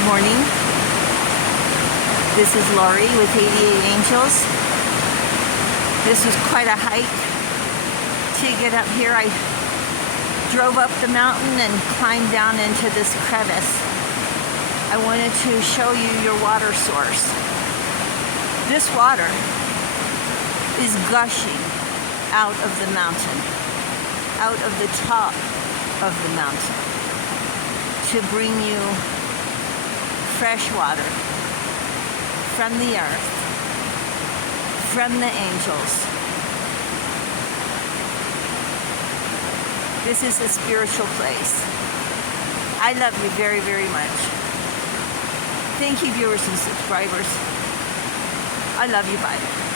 Good morning. This is Lori with 88 Angels. This was quite a hike to get up here. I drove up the mountain and climbed down into this crevice. I wanted to show you your water source. This water is gushing out of the mountain, out of the top of the mountain, to bring you fresh water from the earth, from the angels. This is a spiritual place. I love you very, very much. Thank you, viewers and subscribers. I love you. Bye.